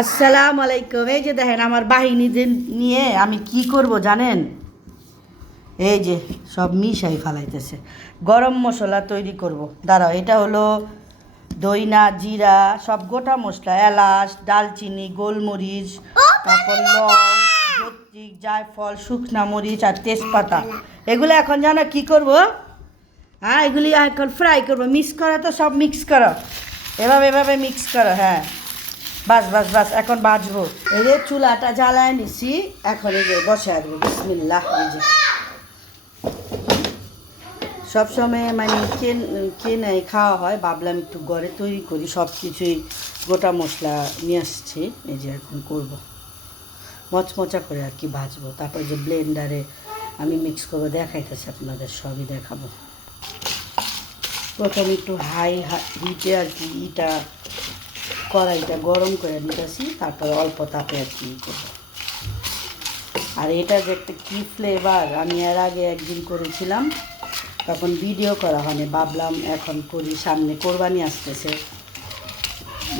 আসসালাম আলাইকুম। এই যে দেখেন আমার বাহিনী যে নিয়ে আমি কি করব জানেন? এই যে সব মিশাই ফালাইতেছে। গরম মশলা তৈরি করব। দাঁড়াও এটা হলো দইনা জিরা সব গোটা মশলা এলাচ ডালচিনি গোলমরিচ তারপর লং জায়ফল শুকনা মরিচ আর তেজপাতা। এগুলো এখন জানো কি করব? হ্যাঁ এগুলি এখন ফ্রাই করব। মিক্স করো তো সব মিক্স করো। এভাবে এভাবে মিক্স করো হ্যাঁ। বাস বাস বাস, এখন বাঁচবো এই যে চুলাটা জ্বালায় নিছি, এখন এই যে বসে আসব বিসমিল্লাহ, এই যে। সবসময় মানে কেন কেনে খাওয়া হয়, ভাবলাম একটু ঘরে তৈরি করি সব কিছুই গোটা মশলা নিয়ে আসছি, এই যে এখন করব। মচমচা করে আর কি ভাজবো। তারপর যে ব্লেন্ডারে আমি মিক্স করব, দেখাইতেছি আপনাদের, সবই দেখাবো। প্রথমে একটু হাই হিটে আর কি ইটা কড়াইটা গরম করে নিতেছি, তারপর অল্প তাপে আর কি করব। আর এটা যে একটা কী ফ্লেভার আমি এর আগে একদিন করেছিলাম, তখন ভিডিও করা হয়নি, ভাবলাম এখন করি, সামনে কোরবানি আসতেছে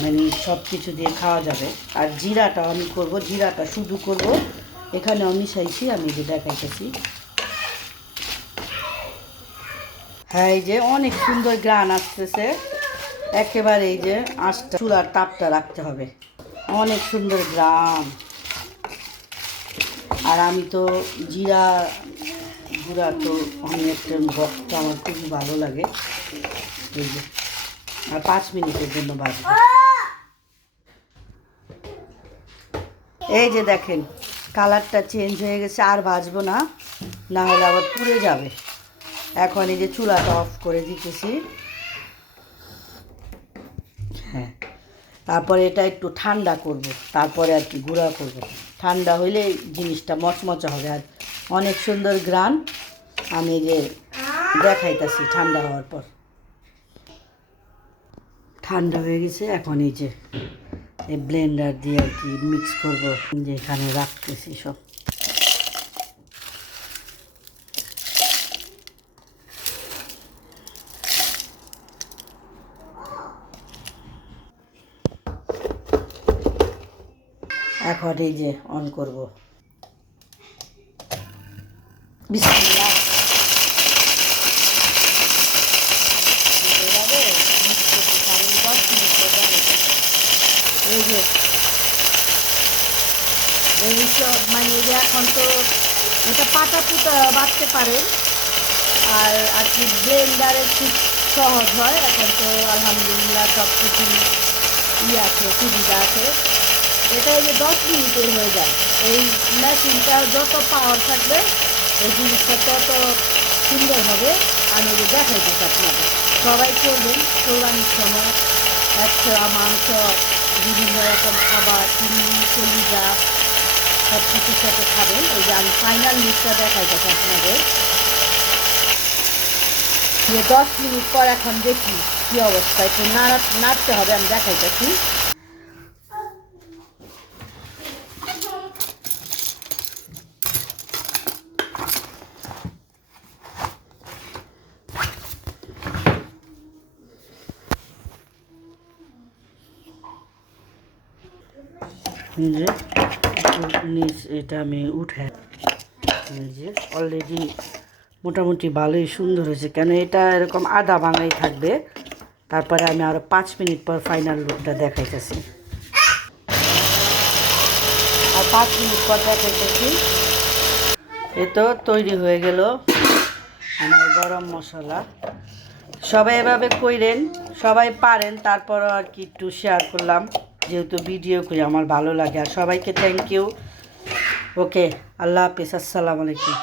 মানে সব কিছু দিয়ে খাওয়া যাবে। আর জিরাটা আমি করব, জিরাটা শুধু করব এখানে আমি মিশাইছি, আমি যে দেখাইতেছি। হ্যাঁ এই যে অনেক সুন্দর গ্রান আসতেছে। একেবারে এই যে আঁচটা চুলার তাপটা রাখতে হবে। অনেক সুন্দর গ্রাম। আর আমি তো জিরা গুঁড়া তো আমি একটা ভক্ত আমার খুবই ভালো লাগে। এই যে, আর পাঁচ মিনিটের জন্য বাজবে। এই যে দেখেন, কালারটা চেঞ্জ হয়ে গেছে, আর ভাজবো না না হলে আবার পুড়ে যাবে। এখন এই যে চুলাটা অফ করে দিতেছি। তারপরে এটা একটু ঠান্ডা করব, তারপরে আর কি গুঁড়া করব। ঠান্ডা হইলে জিনিসটা মচমচা হবে। আর অনেক সুন্দর গ্রান আমি যে দেখাইতেছি ঠান্ডা হওয়ার পর। ঠান্ডা হয়ে গেছে, এখন এই যে, এই ব্লেন্ডার দিয়ে আর কি মিক্স করব যে এখানে রাখতেছি সব। এখন এই যে অন করব। এই যে সব মানে এখন তো এটা পাতা পুতা বাঁধতে পারে। আর আর কি ব্লেন্ডারে খুব সহজ হয়। এখন তো আলহামদুলিল্লাহ সব কিছু ই আছে, সুবিধা আছে। এটা ওই যে দশ মিনিটের হয়ে যায়। এই মেশিনটা যত পাওয়ার থাকবে, এই জিনিসটা তত সুন্দর হবে। আমি যে দেখাইতেছি আপনাদের। সবাই করবেন কোরবানির সময়, একশো মাংস, বিভিন্ন রকম খাবার, চিংড়ি, কলিজা সব কিছুর সাথে খাবেন। এই যে আমি ফাইনাল লুকটা দেখাইতেছি আপনাদের। যে দশ মিনিট পর এখন দেখি কী অবস্থা। একটু নাড়া নাড়তে হবে, আমি দেখাই দেখাইতেছি। যে নিচ এটা আমি উঠে যে অলরেডি মোটামুটি ভালোই সুন্দর হয়েছে। কেন এটা এরকম আদা ভাঙাই থাকবে। তারপরে আমি আরও পাঁচ মিনিট পর ফাইনাল লুকটা দেখাইতেছি। আর পাঁচ মিনিট পর দেখাইতেছি। এ তো তৈরি হয়ে গেল আমার গরম মশলা। সবাই এভাবে কইরেন, সবাই পারেন, তারপরও আর কি একটু শেয়ার করলাম। যেহেতু ভিডিও করি, আমার ভালো লাগে। আর সবাইকে থ্যাংক ইউ ওকে আল্লাহ হাফিজ, আসসালামু আলাইকুম।